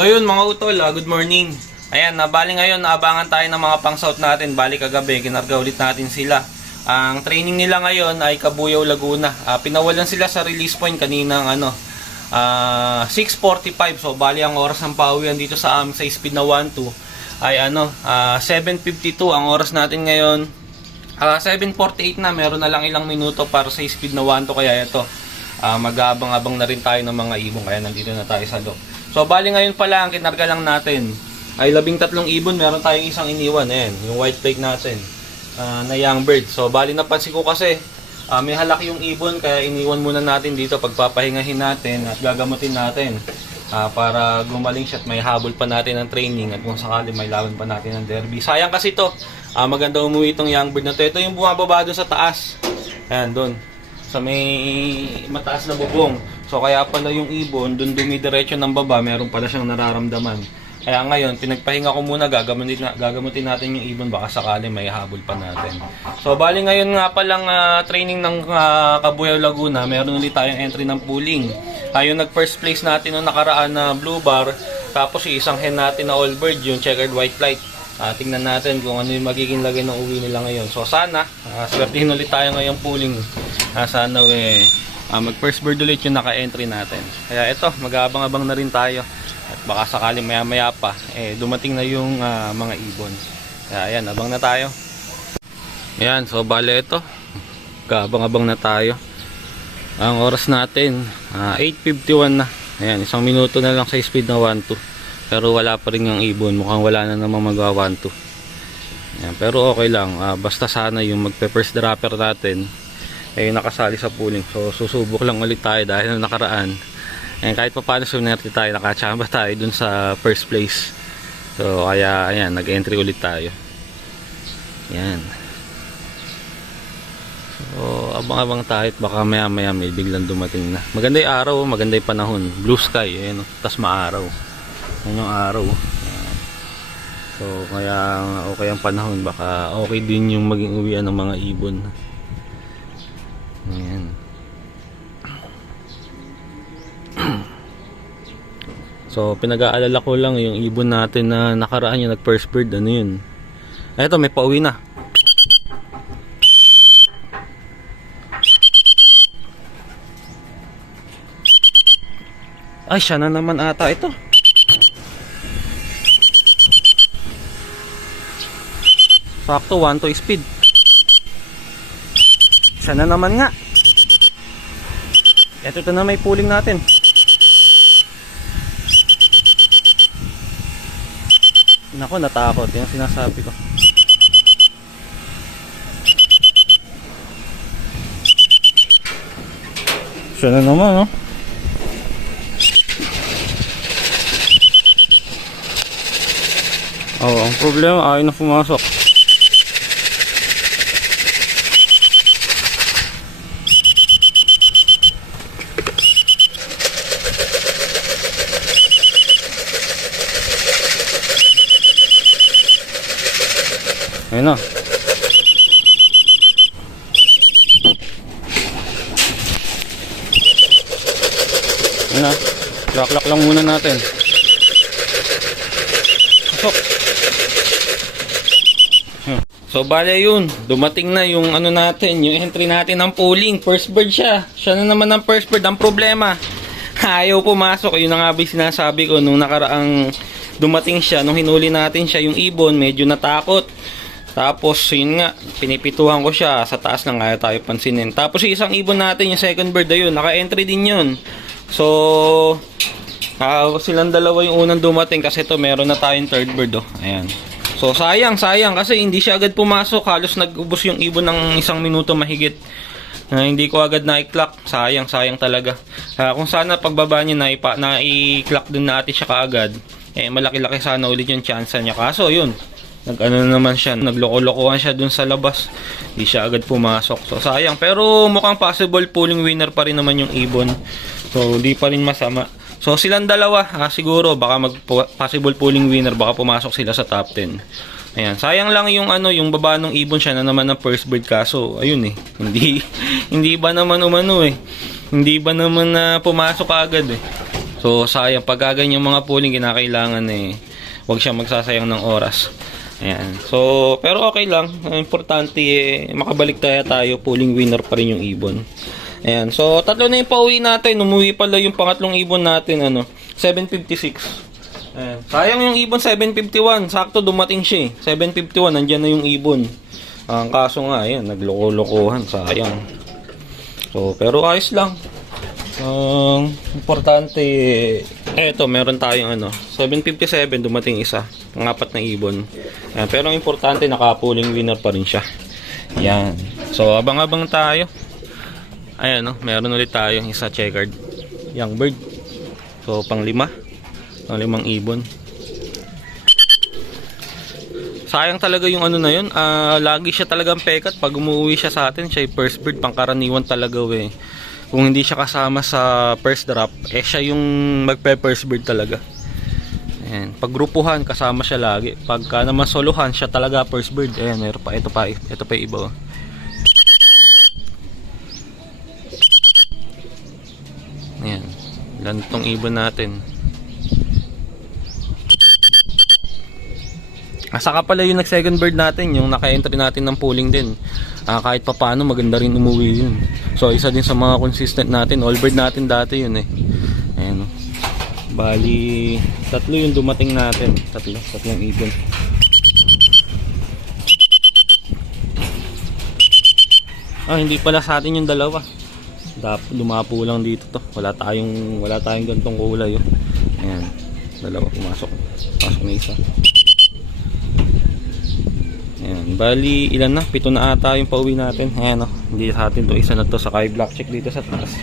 So yun mga utol, good morning. Ayan, bali ngayon naabangan tayo ng mga pang-south natin. Bali kagabi, kinarga ulit natin sila. Ang training nila ngayon ay Cabuyao, Laguna. Pinawalan sila sa release point kaninang 6:45. So bali ang oras ng pauwian dito sa amin sa speed na 1-2 ay 7:52 ang oras natin ngayon. 7:48 na, meron na lang ilang minuto para sa speed na 1-2, kaya ito mag-aabang-abang na rin tayo ng mga ibon, kaya nandito na tayo sa loob. So bali ngayon pala ang kinarga lang natin ay 13 ibon. Meron tayong isang iniwan, ayan, yung white flag natin na young bird. So bali napansin ko kasi may halak yung ibon, kaya iniwan muna natin dito. Pagpapahingahin natin at gagamutin natin para gumaling siya at may habol pa natin ng training, at kung sakali may laban pa natin ng derby. Sayang kasi to, maganda umuwi itong young bird na to. Ito yung bumababa doon sa taas, ayan doon sa may mataas na bubong. So kaya pala yung ibon doon dumidiretso ng baba, meron pala siyang nararamdaman. Kaya ngayon, pinagpahinga ko muna, gagamutin natin yung ibon, baka sakali may habol pa natin. So bali ngayon nga palang training ng Cabuyao, Laguna, meron ulit tayong entry ng pooling. Yung nag first place natin nung nakaraan na blue bar, tapos yung isang hen natin na all bird, yung checkered white light. Tingnan natin kung ano yung magiging lagay ng uwi nila ngayon. So sana, swertihin ulit tayo ngayong pooling. Sana mag first bird ulit yung naka-entry natin. Kaya ito, mag-aabang-abang na rin tayo. At baka sakali maya-maya pa, dumating na yung mga ibon. Kaya ayan, abang na tayo. Ayan, so bale ito, mag-aabang-abang na tayo. Ang oras natin, 8:51 na. Ayan, isang minuto na lang sa speed na 1-2. Pero wala pa rin yung ibon, mukhang wala na namang magwa 1-2. Ayan, pero okay lang, basta sana yung magpe-first dropper natin nakasali sa pooling. So susubok lang ulit tayo dahil na nakaraan kahit pa paano sunerte tayo, nakachamba tayo dun sa first place. So kaya ayan, nag-entry ulit tayo. Ayan, so abang-abang tayo, baka maya-maya may biglang dumating na. Maganda yung araw, maganda yung panahon, blue sky, ayan, tas maaraw. Yan yung araw. Ayan. So kaya okay ang panahon, baka okay din yung maging uwian ng mga ibon. Ayan. So pinag-aalala ko lang yung ibon natin na nakaraan, yung nag first bird, ano yun. Eto, may pauwi na. Ay, siya na naman ata ito. Sakto, 1-2 speed. Siya na naman nga. Ito na may pooling natin. Nako, natakot. Yung sinasabi ko. Siya na naman, no? Ang problema, ayaw na pumasok. Ayun na. Ayun na. Lock lang muna natin. Pasok. So bale yun, dumating na yung ano natin, yung entry natin ng pooling. First bird siya. Siya na naman ang first bird. Ang problema, ayaw pumasok. Yun na nga ba sinasabi ko nung nakaraang dumating siya, nung hinuli natin siya, yung ibon medyo natakot. Tapos yun nga, pinipituhan ko siya sa taas lang, kaya tayo pansinin. Tapos yung isang ibon natin, yung second bird, ayun, naka-entry din yun. So silang dalawa yung unang dumating, kasi ito meron na tayong third bird, ayan. So sayang kasi hindi siya agad pumasok. Halos nag-ubos yung ibon ng isang minuto mahigit. Hindi ko agad na-i-clock. Sayang talaga. Kung sana pagbaba niya na-i-clock din natin siya kaagad, malaki-laki sana ulit yung chance niya. Kaso yun, nag-ano naman siya, nagloko-lokohan siya dun sa labas, hindi siya agad pumasok. So sayang, pero mukhang possible pooling winner pa rin naman yung ibon. So hindi pa rin masama. So silang dalawa, siguro baka possible pooling winner, baka pumasok sila sa top 10. Ayan, sayang lang yung yung baba ng ibon, siya na naman ng first bird. Kaso ayun hindi ba naman umano Hindi ba naman na pumasok agad So sayang pag ganyan mga pooling, kinakailangan wag siya magsasayang ng oras. Ayan. So pero okay lang. Ang importante makabalik tayo, pooling winner pa rin yung ibon. Ayan. So tatlo na yung pauwi natin. Umuwi pala yung pangatlong ibon natin 756. Ayan. Sayang yung ibon 751. Sakto dumating siya 751 nandiyan na yung ibon. Ang kaso nga ayan, nagloko-lokohan, sayang. So pero ayos lang. Importante eto, meron tayong 757 dumating isa, ang apat na ibon. Ayan, pero ang importante naka-pooling winner pa rin siya. Yan. So abang-abang tayo. Ayan meron ulit tayong isa checkered young bird. So pang limang ibon. Sayang talaga yung na yun. Lagi siya talagang pekat pag umuwi siya sa atin. Siya yung first bird, pangkaraniwan talaga Kung hindi siya kasama sa first drop, siya yung magpe-first bird talaga. Ayan, pag grupuhan kasama siya lagi. Pagka naman soluhan, siya talaga first bird. Ayan, meron pa, ito pa yung iba. Ayan, ilan itong ibon natin. Saka pala yung nag-second bird natin, yung naka-entry natin ng pooling din. Kahit pa paano, maganda rin umuwi yun. So, isa din sa mga consistent natin. All bird natin dati yun Ayan Bali, tatlo yung dumating natin. Tatlong ibon. Hindi pala sa atin yung dalawa. Lumapo lang dito to. Wala tayong gantong kulay Ayan, dalawa pumasok. Pasok na isa. Ayan, bali ilan na? 7 na ata yung pauwi natin. Ayan hindi sa atin to. Isa na to, saka black check dito sa taas.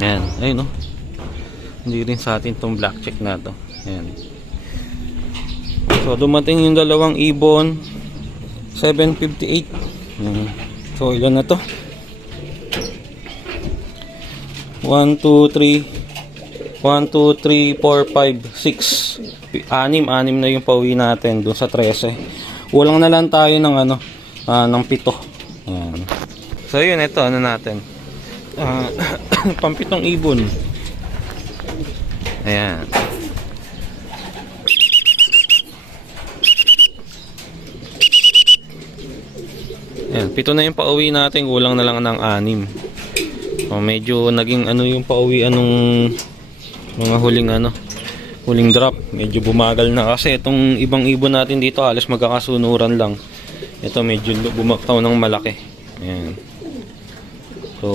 Ayan, ayun hindi rin sa atin tong black check na to. Ayan. So dumating yung dalawang ibon 758. Ayan. So ilan na to? 1, 2, 3 4, 5, 6 anim na yung pauwi natin doon sa 13. Kulang na lang tayo ng ng 7. Ayan. So yun, ito natin pampitong ibon. Ayan. Ayan, 7 na yung pauwi natin, kulang na lang ng 6. So medyo naging yung pauwi mga huling drop, medyo bumagal na kasi itong ibang ibon natin dito halos magkakasunuran lang. Ito medyo bumaktaw ng malaki. Ayan. So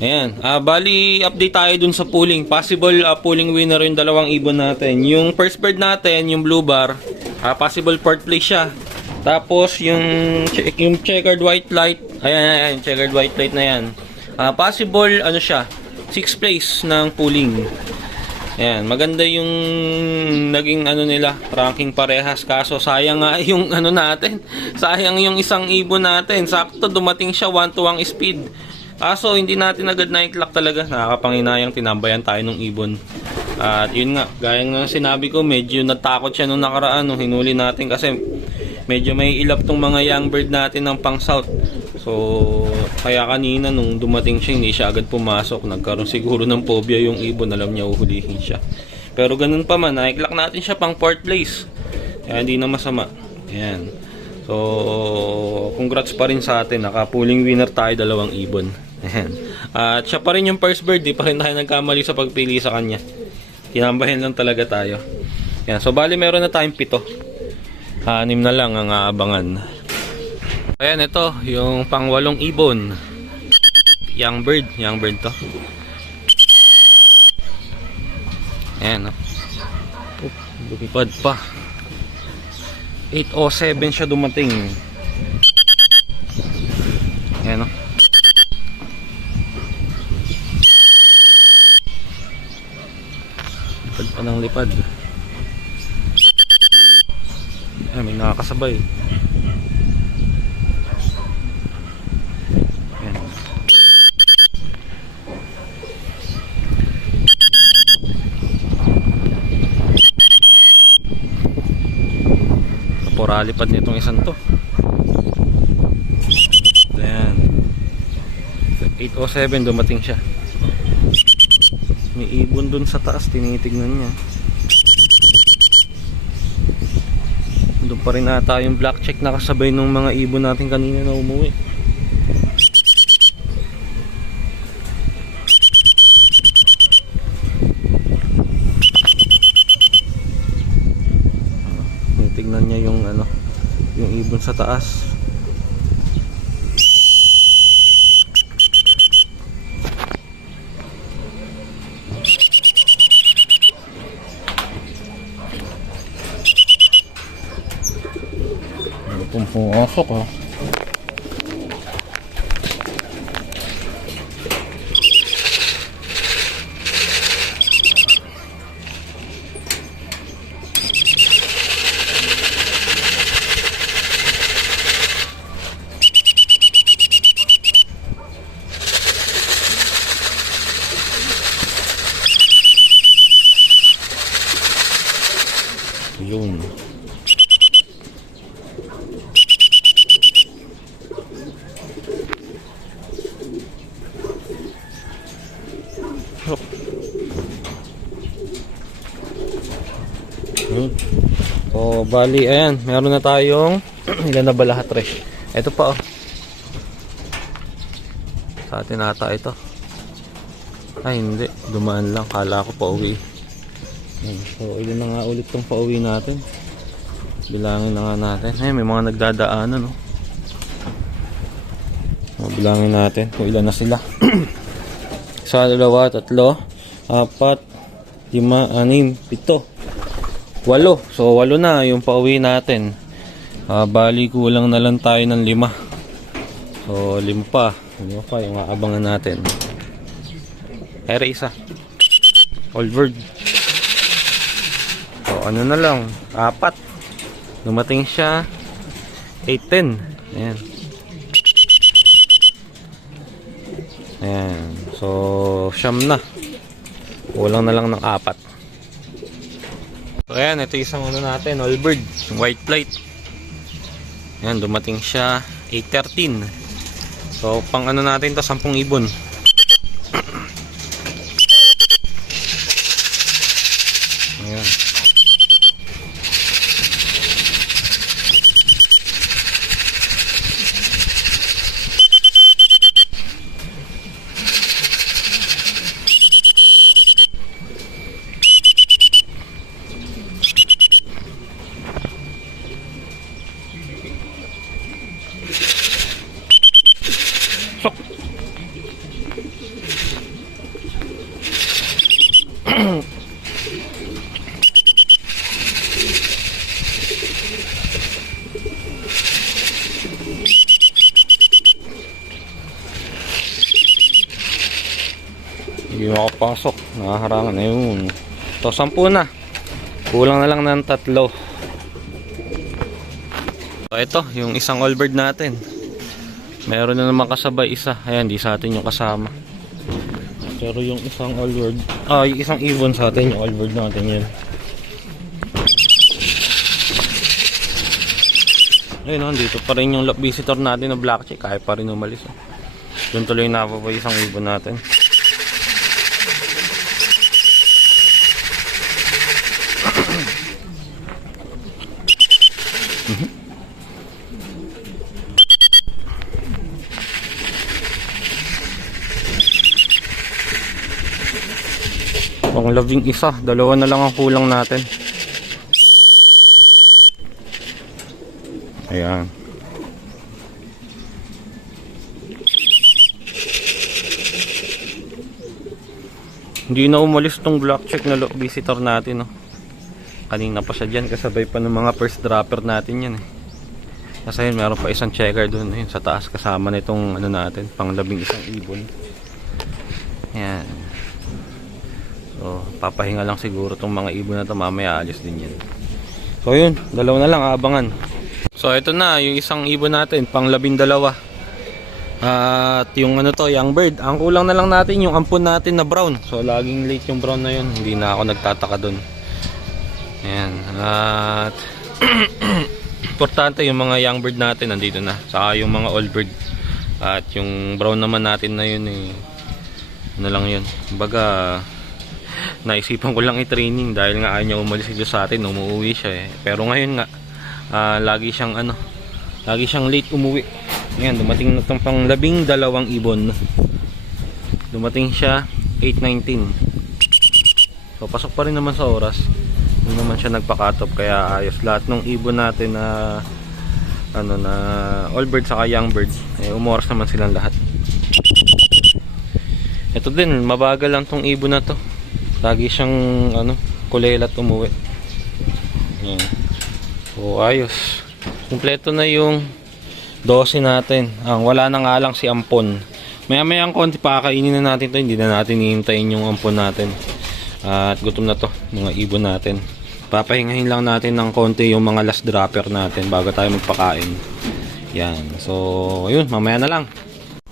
ayan, bali update tayo dun sa pooling. Possible pooling winner yung dalawang ibon natin. Yung first bird natin, yung blue bar, possible fourth place siya. Tapos yung checkered white light, ayan, checkered white light na yan. Possible siya, 6th place ng pooling. Ayan, maganda yung naging nila, ranking parehas. Kaso sayang nga yung natin. Sayang yung isang ibon natin. Sakto dumating siya 1 to 1 speed. Kaso hindi natin agad na-clock talaga. Nakakapanginayang tinambayan tayo ng ibon. At yun nga, gaya nga sinabi ko, medyo natakot siya nung nakaraan nung hinuli natin kasi medyo may ilap tong mga young bird natin ng pang south. So kaya kanina nung dumating siya, hindi siya agad pumasok. Nagkaroon siguro ng phobia yung ibon, alam niya uhulihin siya. Pero ganun pa man, na-clock natin siya pang 4th place. Kaya hindi na masama. Ayan. So congrats pa rin sa atin, naka-pooling winner tayo, dalawang ibon. Ayan. At siya pa rin yung first bird, di pa rin tayo nagkamali sa pagpili sa kanya. Tinambahin lang talaga tayo. Ayan. So bali meron na tayong 7. 6 na lang ang aabangan. Ayan, ito yung pang 8 ibon. Young bird to. Ayan lumipad pa. 8:07 siya dumating. Ayan lipad pa ng lipad. Ayan, may nakakasabay. Ayan. Poralipad nitong isang to. Ayan. 8:07 dumating siya. May ibon dun sa taas, tinitignan niya. Doon pa rin ata yung black check na kasabay ng mga ibon natin kanina na umuwi. Tignan niya yung ano, yung ibon sa taas. Ano pong pumasok ha? Yun. So, bali, ayan, meron na tayong ilan na ba lahat, Resh? Ito pa, oh. Sa atin ata ito. Ay, hindi. Dumaan lang. Kala ko pa uwi. So, ilan na nga ulit tong pauwi natin. Bilangin na nga natin. Ay, may mga nagdadaanan, no? So, bilangin natin kung ilan na sila. Isa, dalawa, tatlo, apat, 5, 6, 7, 8. So 8 na yung pauwi natin. Bali kulang na lang tayo ng 5. So 5 pa yung aabangan natin. Ere isa. Old bird. So ano na lang, 4. Dumating siya 8-10. Ayan. Ayan. So siyam na. Kulang na lang ng 4. So ayan, ito isang ano natin, all bird, white flight. Ayan, dumating siya 8-13. So pang ano natin to, 10 ibon. Ayan. Hindi makapasok, nakaharangan na yun. So 10 na, kulang na lang ng 3. So ito yung isang all bird natin, meron na naman kasabay isa. Ayan, di sa atin yung kasama, pero yung isang all bird, yung isang ibon sa atin, yung all bird natin yun. Ayun, dito pa rin yung visitor natin na black check, kaya pa rin umalis. Doon tuloy napapay isang ibon natin. Ang labing isa, 2 na lang ang kulang natin. Ayan. Hindi na umalis tong black check na visitor natin, no? Kanina pa siya dyan, kasabay pa ng mga first dropper natin yan, eh. Kasi yun, meron pa isang checker doon, yun, sa taas, kasama na itong ano natin, pang 11 ibon. Ayan. So, papahinga lang siguro tong mga ibon na ito, mamaya alis din yan. So yun, 2 na lang aabangan. So ito na yung isang ibon natin, pang 12. At yung ano to, young bird. Ang kulang na lang natin yung ampun natin na brown. So laging late yung brown na yun, hindi na ako nagtataka dun. Ayan. At importante yung mga young bird natin nandito na, saka yung mga old bird. At yung brown naman natin na yun, ano lang yun, baga naisipan ko lang i-training dahil nga ayaw niya umalis dito sa atin, umuwi siya eh. Pero ngayon nga, lagi siyang late umuwi. Ayan, dumating na itong pang 12 ibon. Dumating siya 8:19. So pasok pa rin naman sa oras. Hindi naman siya nagpa-cut-off, kaya ayos. Lahat ng ibon natin na na all bird saka young bird, umoras naman silang lahat. Ito din, mabagal lang tong ibon na to. Lagi siyang kulelat umuwi. Ayan. So ayos. Kumpleto na yung 12 natin. Wala na nga lang si ampon. Maya ang konti pakakainin na natin to. Hindi na natin hihintayin yung ampon natin. At gutom na to mga ibon natin. Papahingahin lang natin ng konti yung mga last dropper natin bago tayo magpakain. Yan. So ayun, mamaya na lang.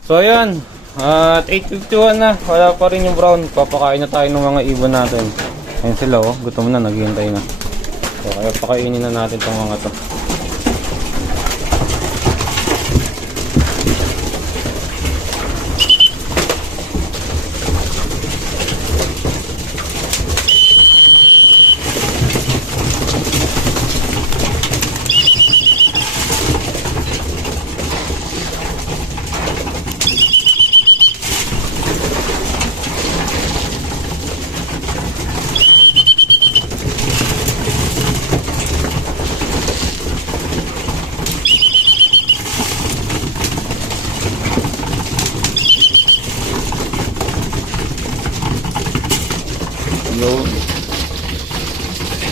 So ayun, at 8:51 na. Wala pa rin yung brown. Papakain na tayo ng mga ibon natin. Ayun sila oh, gutom na, naghihintay na. So kaya pakainin na natin tong mga to.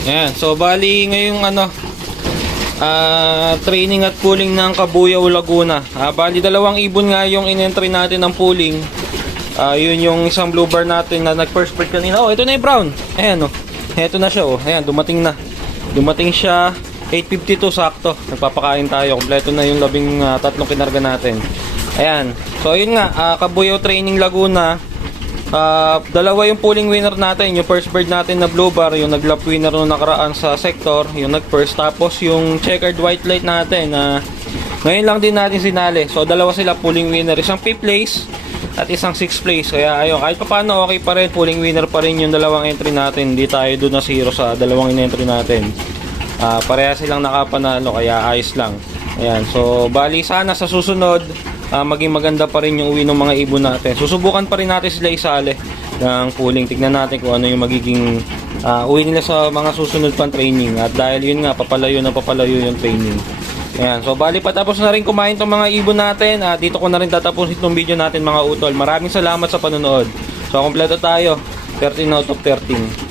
Ayan, so bali ngayong training at pooling ng Kabuyaw, Laguna. Bali 2 ibon nga yung in-entry natin ng pooling. Yun yung isang blue bar natin na nag-first bird kanina. Oh, ito na yung brown. Ayan oh. Ito na siya oh. Ayan, dumating na. Dumating siya 8:52 sakto. Nagpapakain tayo. Kompleto na yung 13 kinarga natin. Ayan. So ayun nga, Kabuyaw Training Laguna. 2 yung pooling winner natin. Yung first bird natin na blue bar, yung nag-lap winner nung nakaraan sa sector, yung nag-first. Tapos yung checkered white light natin ngayon lang din natin sinali. So 2 sila pooling winner, isang 5th place at isang 6th place. Kaya ayun, kahit pa paano okay pa rin, pooling winner pa rin yung 2 entry natin. Hindi tayo doon na zero sa 2 in-entry natin. Pareha silang nakapanalo, kaya ayos lang. Ayan, so bali sana sa susunod maging maganda pa rin yung uwi ng mga ibon natin. Susubukan pa rin natin sila isali ng pooling. Tignan natin kung ano yung magiging uwi nila sa mga susunod pang training. At dahil yun nga, papalayo yung training. Ayan, so bali patapos na rin kumain tong mga ibon natin. Dito ko na rin tatapusin itong video natin mga utol. Maraming salamat sa panonood. So kompleto tayo, 13 out of 13.